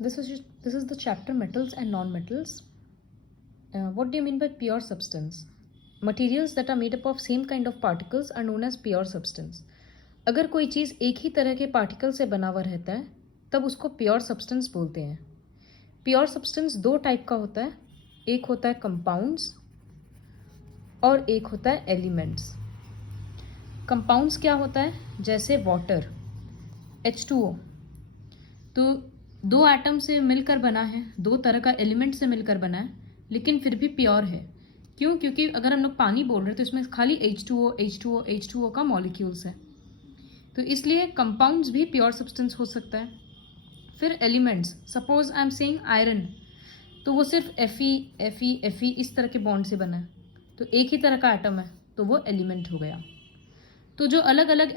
This is the chapter metals and non-metals. What do you mean by pure substance? Materials that are made up of same kind of particles are known as pure substance. अगर कोई चीज़ एक ही तरह के particle से बना हुआ रहता है तब उसको प्योर सब्सटेंस बोलते हैं. प्योर सब्सटेंस दो टाइप का होता है. एक होता है कंपाउंड्स और एक होता है एलिमेंट्स. कंपाउंड्स क्या होता है? जैसे वाटर H2O, तो दो एटम से मिलकर बना है, दो तरह का एलिमेंट से मिलकर बना है, लेकिन फिर भी प्योर है. क्यों? क्योंकि अगर हम लोग पानी बोल रहे हैं तो इसमें खाली H2O का मॉलिक्यूल्स है, तो इसलिए कंपाउंड्स भी प्योर सब्सटेंस हो सकता है. फिर elements, suppose I am saying iron, तो वो सिर्फ Fe इस तरह के बॉन्ड से बना है, तो एक ही तरह का एटम है, तो वो एलिमेंट हो गया. तो जो अलग अलग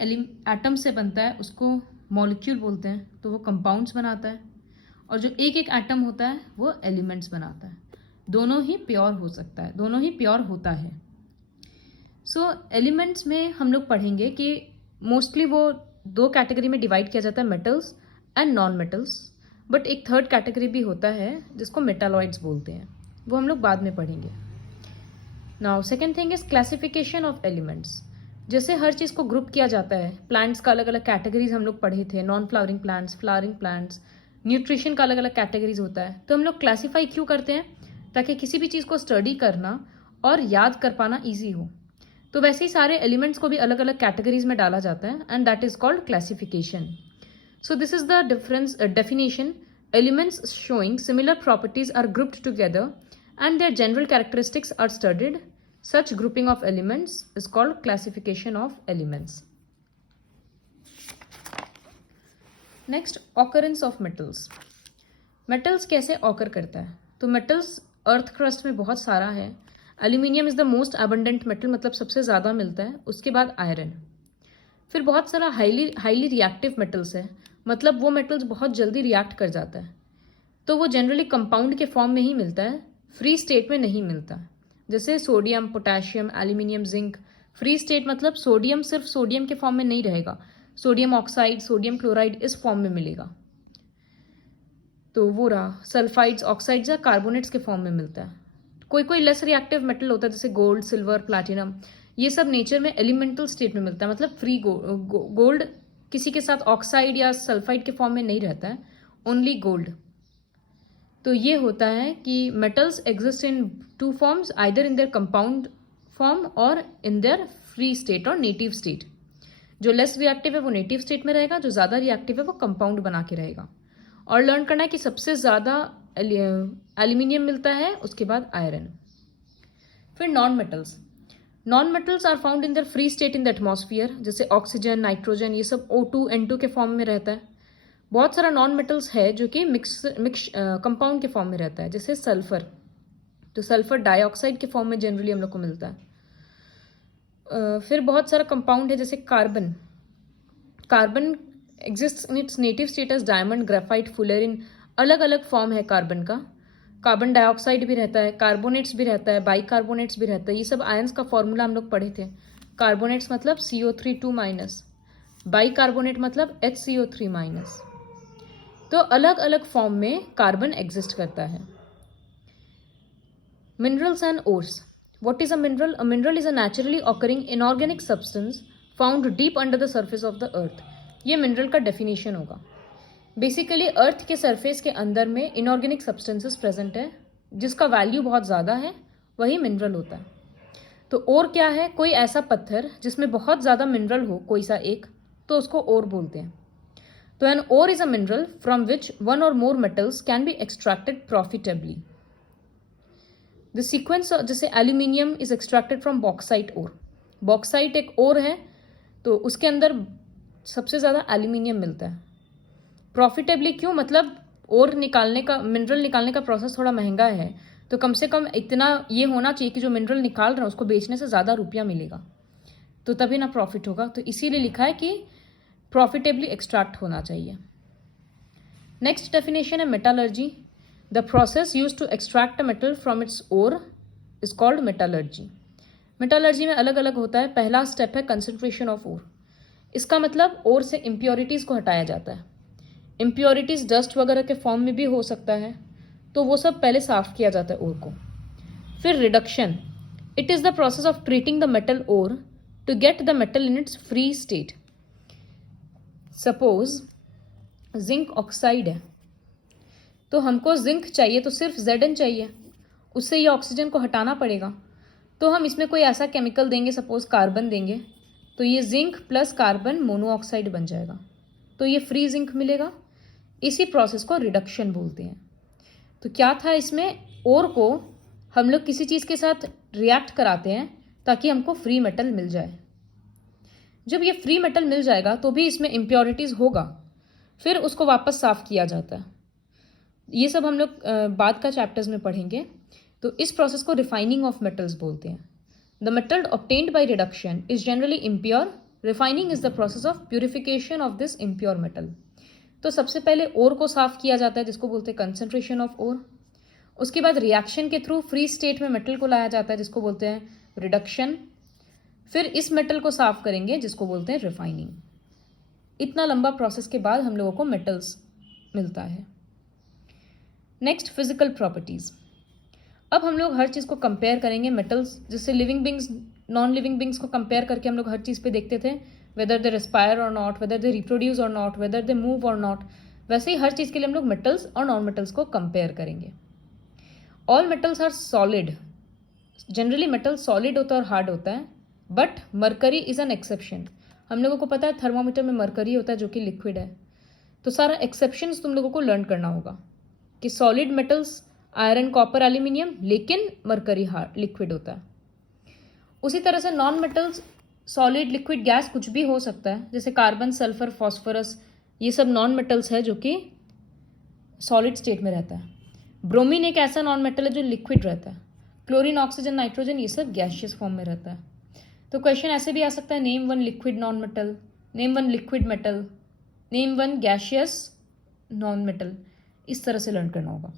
एटम से बनता है उसको मॉलिक्यूल बोलते हैं, तो वो कंपाउंड्स बनाता है. और जो एक एक एटम होता है वो एलिमेंट्स बनाता है. दोनों ही प्योर हो सकता है, दोनों ही प्योर होता है. सो एलिमेंट्स में हम लोग पढ़ेंगे कि मोस्टली वो दो कैटेगरी में डिवाइड किया जाता है, metals and non metals. But एक थर्ड कैटेगरी भी होता है जिसको मेटालॉइड्स बोलते हैं, वो हम लोग बाद में पढ़ेंगे. Now second thing is classification of elements. जैसे हर चीज़ को ग्रुप किया जाता है, प्लांट्स का अलग अलग कैटेगरीज हम लोग पढ़े थे, non flowering plants, flowering plants, nutrition का अलग अलग कैटेगरीज होता है. तो हम लोग क्लासीफाई क्यों करते हैं? ताकि किसी भी चीज़ को स्टडी करना और याद कर पाना ईजी हो. तो वैसे ही सारे एलिमेंट्स को भी अलग अलग कैटेगरीज में डाला जाता है, and that is called classification. So this is the difference definition. Elements showing similar properties are grouped together and their general characteristics are studied. Such grouping of elements is called classification of elements. Next, occurrence of metals. Metals कैसे occur करता है? तो metals earth crust में बहुत सारा है. Aluminium is the most abundant metal, मतलब सबसे ज़्यादा मिलता है. उसके बाद आयरन. फिर बहुत सारा हाईली रिएक्टिव मेटल्स है, मतलब वो मेटल्स बहुत जल्दी रिएक्ट कर जाता है. तो वो जनरली कंपाउंड के फॉर्म में ही मिलता है, फ्री स्टेट में नहीं मिलता. जैसे sodium, potassium, aluminium, zinc. Free state मतलब सोडियम सिर्फ सोडियम के फॉर्म में नहीं रहेगा, सोडियम ऑक्साइड, सोडियम क्लोराइड इस फॉर्म में मिलेगा. तो वो रहा. सल्फाइड्स, ऑक्साइड्स या कार्बोनेट्स के फॉर्म में मिलता है. कोई कोई लेस रिएक्टिव मेटल होता है जैसे गोल्ड, सिल्वर, प्लैटिनम, ये सब नेचर में एलिमेंटल स्टेट में मिलता है, मतलब फ्री. गोल्ड किसी के साथ ऑक्साइड या सल्फाइड के फॉर्म में नहीं रहता है, ओनली गोल्ड. तो ये होता है कि metals exist in two forms, either in their compound form और इन देयर फ्री स्टेट और नेटिव स्टेट. जो लेस रिएक्टिव है वो नेटिव स्टेट में रहेगा, जो ज़्यादा रिएक्टिव है वो कंपाउंड बना के रहेगा. और लर्न करना है कि सबसे ज़्यादा एल्यूमिनियम मिलता है, उसके बाद आयरन. फिर non metals. Non metals are found in their free state in the atmosphere, जैसे ऑक्सीजन, नाइट्रोजन, ये सब O2 N2 के फॉर्म में रहता है. बहुत सारा नॉन मेटल्स है जो कि मिक्स कंपाउंड के फॉर्म में रहता है, जैसे सल्फर. तो सल्फर डाइऑक्साइड के फॉर्म में जनरली हम लोग को मिलता है. फिर बहुत सारा कंपाउंड है जैसे carbon. Carbon exist in its native state as diamond, graphite, fullerene. अलग अलग फॉर्म है कार्बन का. कार्बन डाइऑक्साइड भी रहता है, कार्बोनेट्स भी रहता है, बाइकार्बोनेट्स भी रहता है. ये सब आयंस का फॉर्मूला हम लोग पढ़े थे. कार्बोनेट्स मतलब CO3 2-, बाइकार्बोनेट मतलब HCO3-. तो अलग अलग फॉर्म में कार्बन एग्जिस्ट करता है. Minerals and ores. What is a mineral? A mineral is a naturally occurring inorganic substance found deep under the surface of the earth. ये मिनरल का डेफिनेशन होगा. बेसिकली अर्थ के सरफेस के अंदर में इनऑर्गेनिक सब्सटेंसेस प्रेजेंट है, जिसका value बहुत ज़्यादा है, वही मिनरल होता है. तो ओर क्या है? कोई ऐसा पत्थर जिसमें बहुत ज़्यादा मिनरल हो, कोई सा एक, तो उसको ओर बोलते हैं. तो an ore is a mineral from which one or more metals can be extracted profitably. The sequence जैसे aluminium is extracted from bauxite ore. Bauxite एक ore है, तो उसके अंदर सबसे ज़्यादा एल्यूमिनियम मिलता है. प्रॉफिटेबली क्यों? मतलब ओर निकालने का, मिनरल निकालने का प्रोसेस थोड़ा महंगा है, तो कम से कम इतना ये होना चाहिए कि जो मिनरल निकाल रहा है उसको बेचने से ज़्यादा रुपया मिलेगा, तो तभी ना प्रॉफिट होगा. तो इसीलिए लिखा है कि प्रॉफिटेबली एक्सट्रैक्ट होना चाहिए. नेक्स्ट डेफिनेशन है metallurgy. The process use to extract a metal from its ore is called metallurgy. Metallurgy में अलग अलग होता है. पहला स्टेप है कंसंट्रेशन ऑफ ओर. इसका मतलब ओर से इम्प्योरिटीज़ को हटाया जाता है. इम्प्योरिटीज़ डस्ट वगैरह के फॉर्म में भी हो सकता है, तो वो सब पहले साफ किया जाता है ओर को। फिर reduction, it is the process of treating the metal ore to get the metal in its free state. Suppose zinc oxide है, तो हमको जिंक चाहिए तो सिर्फ Zn चाहिए, उससे ये ऑक्सीजन को हटाना पड़ेगा। तो हम इसमें कोई ऐसा केमिकल देंगे, सपोज कार्बन देंगे, तो ये जिंक प्लस कार्बन मोनोऑक्साइड बन जाएगा, तो ये फ्री जिंक मिलेगा। इसी प्रोसेस को रिडक्शन बोलते हैं। तो क्या था इसमें, ओर को हम लोग किसी चीज़ के साथ रिएक्ट कराते हैं ताकि हमको फ्री मेटल मिल जाए। जब ये फ्री मेटल मिल जाएगा तो भी इसमें इम्प्योरिटीज़ होगा, फिर उसको वापस साफ किया जाता है। ये सब हम लोग बाद का चैप्टर्स में पढ़ेंगे। तो इस प्रोसेस को रिफाइनिंग ऑफ मेटल्स बोलते हैं। The metal obtained by reduction is generally impure. Refining is the process of purification of this impure metal. तो सबसे पहले ओर को साफ किया जाता है, जिसको बोलते हैं कंसंट्रेशन ऑफ ओर। उसके बाद रिएक्शन के थ्रू फ्री स्टेट में मेटल को लाया जाता है, जिसको बोलते हैं रिडक्शन। फिर इस मेटल को साफ करेंगे, जिसको बोलते हैं रिफाइनिंग। इतना लंबा प्रोसेस के बाद हम लोगों को मेटल्स मिलता है। Next, physical properties. अब हम लोग हर चीज़ को कंपेयर करेंगे मेटल्स, जिससे living beings non living beings को कंपेयर करके हम लोग हर चीज़ पे देखते थे, वेदर दे रेस्पायर और नॉट, वेदर दे रिप्रोड्यूस और नॉट, वेदर दे मूव और नॉट। वैसे ही हर चीज़ के लिए हम लोग मेटल्स और नॉन मेटल्स को कंपेयर करेंगे। All metals are solid. Generally metal solid होता है और हार्ड होता है, but mercury is an exception. हम लोगों को पता है थर्मोमीटर में मरकरी होता है जो कि लिक्विड है। तो सारा एक्सेप्शंस तुम लोगों को लर्न करना होगा कि solid metals iron, copper, aluminium, लेकिन मरकरी हार्ड लिक्विड होता है। उसी तरह से non metals solid, liquid, gas कुछ भी हो सकता है, जैसे कार्बन, सल्फर, फॉस्फोरस, ये सब नॉन मेटल्स है जो कि सॉलिड स्टेट में रहता है। ब्रोमीन एक ऐसा नॉन मेटल है जो लिक्विड रहता है। क्लोरीन, ऑक्सीजन, नाइट्रोजन, ये सब गैशियस फॉर्म में रहता है। तो क्वेश्चन ऐसे भी आ सकता है, name one liquid non metal, name one liquid metal, name one gaseous non metal. इस तरह से लर्न करना होगा।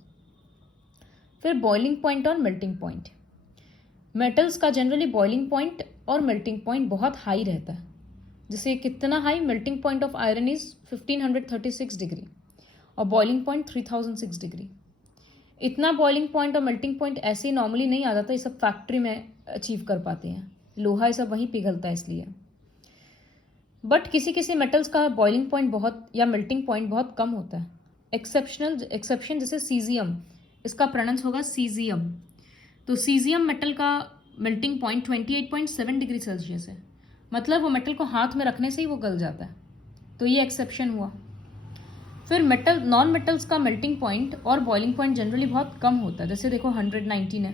फिर बॉइलिंग पॉइंट और मेल्टिंग पॉइंट। मेटल्स का जनरली बॉइलिंग पॉइंट और मेल्टिंग पॉइंट बहुत हाई रहता है। जैसे कितना high, melting point of iron is 1536 degree और बॉइलिंग पॉइंट 3006 डिग्री। इतना बॉइलिंग पॉइंट और मेल्टिंग पॉइंट ऐसे ही नॉर्मली नहीं आ जाता, ये सब फैक्ट्री में अचीव कर पाते हैं। लोहा ये सब वहीं पिघलता है इसलिए। बट किसी किसी मेटल्स का बॉइलिंग पॉइंट बहुत या मेल्टिंग पॉइंट बहुत कम होता है। एक्सेप्शन जैसे सीजियम, इसका प्रोनाउंस होगा सीजियम। तो सीजियम मेटल का मेल्टिंग पॉइंट 28.7 डिग्री सेल्सियस है, मतलब वो मेटल को हाथ में रखने से ही वो गल जाता है। तो ये एक्सेप्शन हुआ। फिर मेटल नॉन मेटल्स का मेल्टिंग पॉइंट और बॉइलिंग पॉइंट जनरली बहुत कम होता है, जैसे देखो 119 है।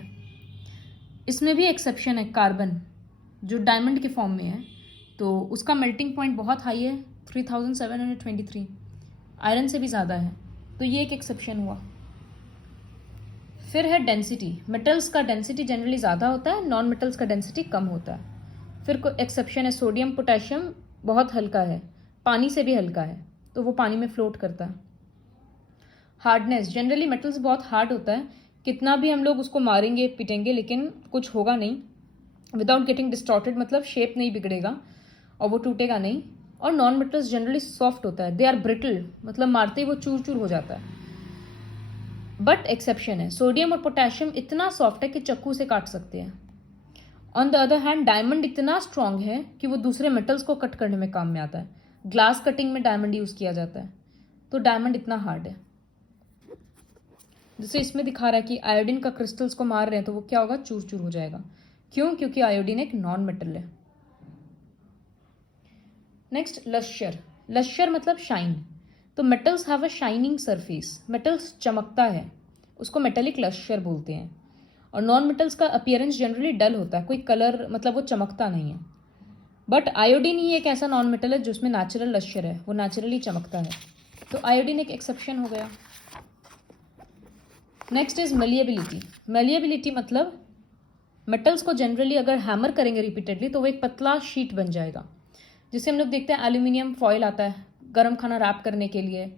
इसमें भी एक्सेप्शन है, कार्बन जो डायमंड के फॉर्म में है, तो उसका मेल्टिंग पॉइंट बहुत हाई है, 3723, आयरन से भी ज़्यादा है, तो ये एक एक्सेप्शन हुआ। फिर है डेंसिटी। मेटल्स का डेंसिटी जनरली ज़्यादा होता है, नॉन मेटल्स का डेंसिटी कम होता है। फिर कोई एक्सेप्शन है, सोडियम, पोटेशियम बहुत हल्का है, पानी से भी हल्का है, तो वो पानी में फ्लोट करता है। हार्डनेस, जनरली मेटल्स बहुत हार्ड होता है, कितना भी हम लोग उसको मारेंगे पिटेंगे लेकिन कुछ होगा नहीं, विदाउट गेटिंग डिस्टॉर्टेड, मतलब शेप नहीं बिगड़ेगा और वो टूटेगा नहीं। और नॉन मेटल्स जनरली सॉफ्ट होता है, दे आर ब्रिटल, मतलब मारते ही वो चूर चूर हो जाता है। बट एक्सेप्शन है, सोडियम और पोटेशियम इतना सॉफ्ट है कि चाकू से काट सकते हैं। On the other hand diamond इतना स्ट्रांग है कि वो दूसरे मेटल्स को कट करने में काम में आता है। ग्लास कटिंग में डायमंड यूज किया जाता है, तो डायमंड इतना हार्ड है। जैसे इसमें दिखा रहा है कि आयोडीन का क्रिस्टल्स को मार रहे हैं तो वो क्या होगा, चूर चूर हो जाएगा। क्यों? क्योंकि आयोडीन एक नॉन मेटल है। नेक्स्ट, लश्यर। लश्यर मतलब शाइन। तो metals have a shining surface, metals चमकता है, उसको मेटेलिक लश्यर बोलते हैं। और नॉन मेटल्स का अपीयरेंस जनरली डल होता है, कोई कलर, मतलब वो चमकता नहीं है। बट आयोडीन ही एक ऐसा नॉन मेटल है जिसमें नेचुरल लश्यर है, वो नेचुरली चमकता है, तो आयोडीन एक एक्सेप्शन हो गया। Next is malleability. मेलिएबिलिटी मतलब मेटल्स को जनरली अगर हैमर करेंगे रिपीटेडली तो वो एक पतला शीट बन जाएगा। जिसे हम लोग देखते हैं एल्यूमिनियम फॉयल आता है गर्म खाना रैप करने के लिए,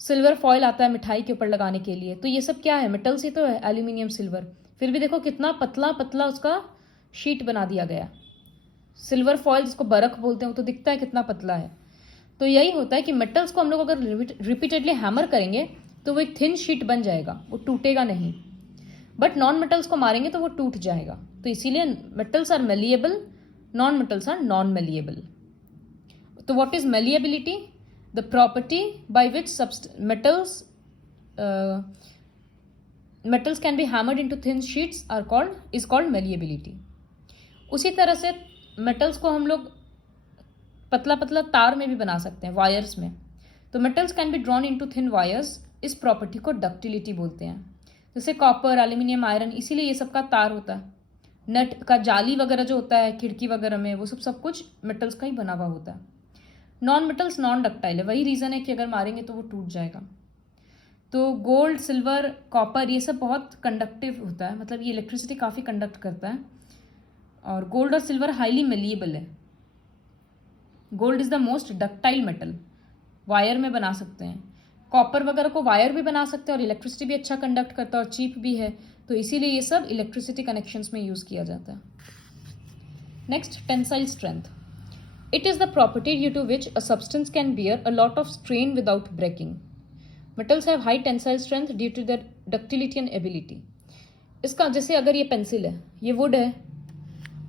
सिल्वर फॉयल आता है मिठाई के ऊपर लगाने के लिए, तो ये सब क्या है, मेटल्स ही तो है, एल्यूमिनियम, सिल्वर। फिर भी देखो कितना पतला पतला उसका शीट बना दिया गया। सिल्वर फॉयल जिसको बरक बोलते हैं वो तो दिखता है कितना पतला है। तो यही होता है कि मेटल्स को हम लोग अगर रिपीटेडली हैमर करेंगे तो वो एक थिन शीट बन जाएगा, वो टूटेगा नहीं। बट नॉन मेटल्स को मारेंगे तो वो टूट जाएगा। तो इसीलिए metals are malleable, non metals are non malleable. तो what is malleability? The property by which metals can be hammered into thin sheets is called malleability. उसी तरह से मेटल्स को हम लोग पतला पतला तार में भी बना सकते हैं, वायर्स में। तो metals can be drawn into thin wires, इस प्रॉपर्टी को डक्टिलिटी बोलते हैं। जैसे कॉपर, एल्यूमिनियम, आयरन, इसीलिए ये सब का तार होता है। नट का जाली वगैरह जो होता है खिड़की वगैरह में, वो सब कुछ मेटल्स का ही बना हुआ होता है। नॉन मेटल्स नॉन डक्टाइल है, वही रीज़न है कि अगर मारेंगे तो वो टूट जाएगा। तो गोल्ड, सिल्वर, कॉपर, ये सब बहुत कंडक्टिव होता है, मतलब ये इलेक्ट्रिसिटी काफ़ी कंडक्ट करता है। और गोल्ड और सिल्वर हाईली मेलिएबल है। Gold is the most ductile metal, wire में बना सकते हैं। कॉपर वगैरह को वायर भी बना सकते हैं और इलेक्ट्रिसिटी भी अच्छा कंडक्ट करता है और चीप भी है, तो इसीलिए ये सब इलेक्ट्रिसिटी कनेक्शंस में यूज़ किया जाता है। Next, tensile strength. It is the property due to which a substance can bear a lot of strain without breaking. Metals have high tensile strength due to their ductility and ability. इसका जैसे अगर ये pencil है, ये would है,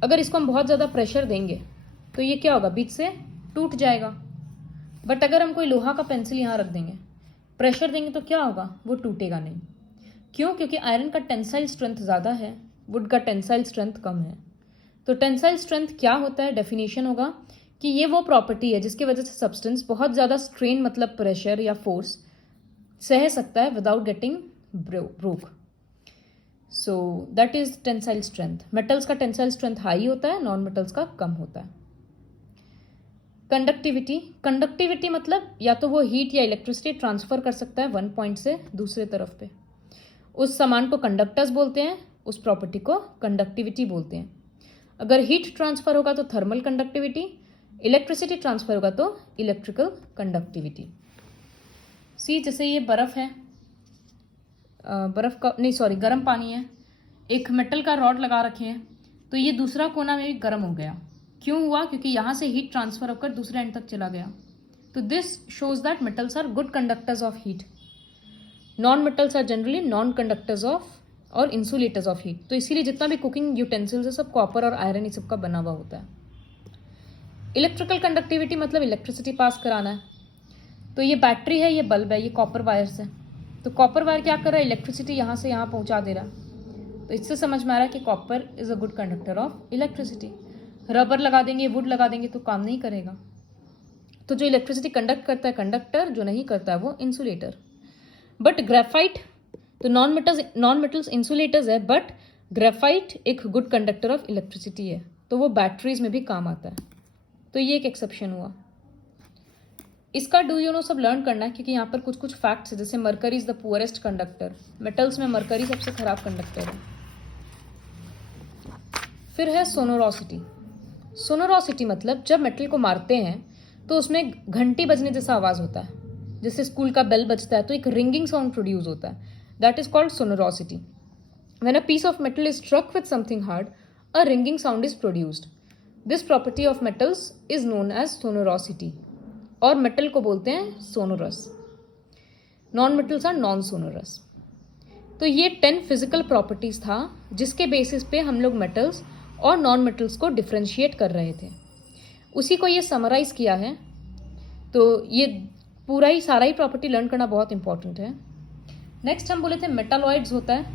अगर इसको हम बहुत ज़्यादा प्रेशर देंगे तो ये क्या होगा, बीच से टूट जाएगा। बट अगर हम कोई लोहा का पेंसिल यहाँ रख देंगे, प्रेशर देंगे तो क्या होगा, वो टूटेगा नहीं। क्यों? क्योंकि आयरन का टेंसाइल स्ट्रेंथ ज़्यादा है, वुड का टेंसाइल स्ट्रेंथ कम है। तो टेंसाइल स्ट्रेंथ क्या होता है, डेफिनेशन होगा कि ये वो प्रॉपर्टी है जिसकी वजह से सब्सटेंस बहुत ज़्यादा स्ट्रेन, मतलब प्रेशर या फोर्स सह सकता है without getting broke. So that is tensile strength. Metals का टेंसाइल स्ट्रेंथ हाई होता है, नॉन मेटल्स का कम होता है। कंडक्टिविटी। कंडक्टिविटी मतलब या तो वो हीट या इलेक्ट्रिसिटी ट्रांसफर कर सकता है वन पॉइंट से दूसरे तरफ पे, उस सामान को कंडक्टर्स बोलते हैं, उस प्रॉपर्टी को कंडक्टिविटी बोलते हैं। अगर हीट ट्रांसफर होगा तो थर्मल कंडक्टिविटी, इलेक्ट्रिसिटी ट्रांसफर होगा तो इलेक्ट्रिकल कंडक्टिविटी। सी जैसे ये बर्फ़ है, गर्म पानी है, एक मेटल का रॉड लगा रखे हैं, तो ये दूसरा कोना में भी गर्म हो गया। क्यों हुआ? क्योंकि यहाँ से हीट ट्रांसफर होकर दूसरे एंड तक चला गया। तो this shows that metals are good conductors of heat. Non metals are generally non conductors of और इंसुलेटर्स ऑफ हीट। तो इसीलिए जितना भी कुकिंग यूटेंसिल्स है सब कॉपर और आयरन ये सब का बना हुआ होता है। इलेक्ट्रिकल कंडक्टिविटी मतलब इलेक्ट्रिसिटी पास कराना है। तो ये बैटरी है, ये बल्ब है, ये कॉपर वायर्स है। तो कॉपर वायर क्या कर रहा है, इलेक्ट्रिसिटी यहाँ से यहाँ पहुँचा दे रहा है। तो इससे समझ में आ रहा है कि copper is a good conductor of electricity. Rubber लगा देंगे, वुड लगा देंगे तो काम नहीं करेगा। तो जो इलेक्ट्रिसिटी कंडक्ट करता है कंडक्टर, जो नहीं करता है वो इंसुलेटर। बट ग्रेफाइट, तो नॉन मेटल्स इंसुलेटर्स है, बट ग्रेफाइट एक गुड कंडक्टर ऑफ इलेक्ट्रिसिटी है, तो वो बैटरीज में भी काम आता है। तो ये एक एक्सेप्शन हुआ। इसका डू यू नो सब लर्न करना है, क्योंकि यहाँ पर कुछ कुछ फैक्ट्स है। जैसे mercury is the poorest conductor, metals में मरकरी सबसे खराब कंडक्टर है। फिर है सोनोरोसिटी। सोनोरोसिटी मतलब जब मेटल को मारते हैं तो उसमें घंटी बजने जैसा आवाज़ होता है। जैसे स्कूल का बेल बजता है तो एक रिंगिंग साउंड प्रोड्यूस होता है, that is called sonorosity. When a piece of metal is struck with something hard, a ringing sound is produced. This property of metals is known as sonorosity, और metal को बोलते हैं sonorous. Non metals are non sonorous. तो ये 10 physical properties था जिसके basis पे हम लोग मेटल्स और नॉन मेटल्स को डिफ्रेंशिएट कर रहे थे। उसी को ये समराइज किया है। तो ये पूरा ही सारा ही प्रॉपर्टी लर्न करना बहुत इंपॉर्टेंट है। नेक्स्ट हम बोले थे मेटालॉइड्स होता है,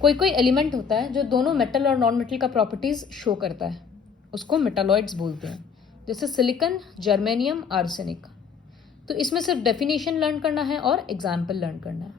कोई कोई एलिमेंट होता है जो दोनों मेटल और नॉन मेटल का प्रॉपर्टीज शो करता है, उसको मेटालॉइड्स बोलते हैं। जैसे सिलिकन, जर्मेनियम, आर्सेनिक। तो इसमें सिर्फ डेफिनेशन लर्न करना है और एग्जाम्पल लर्न करना है।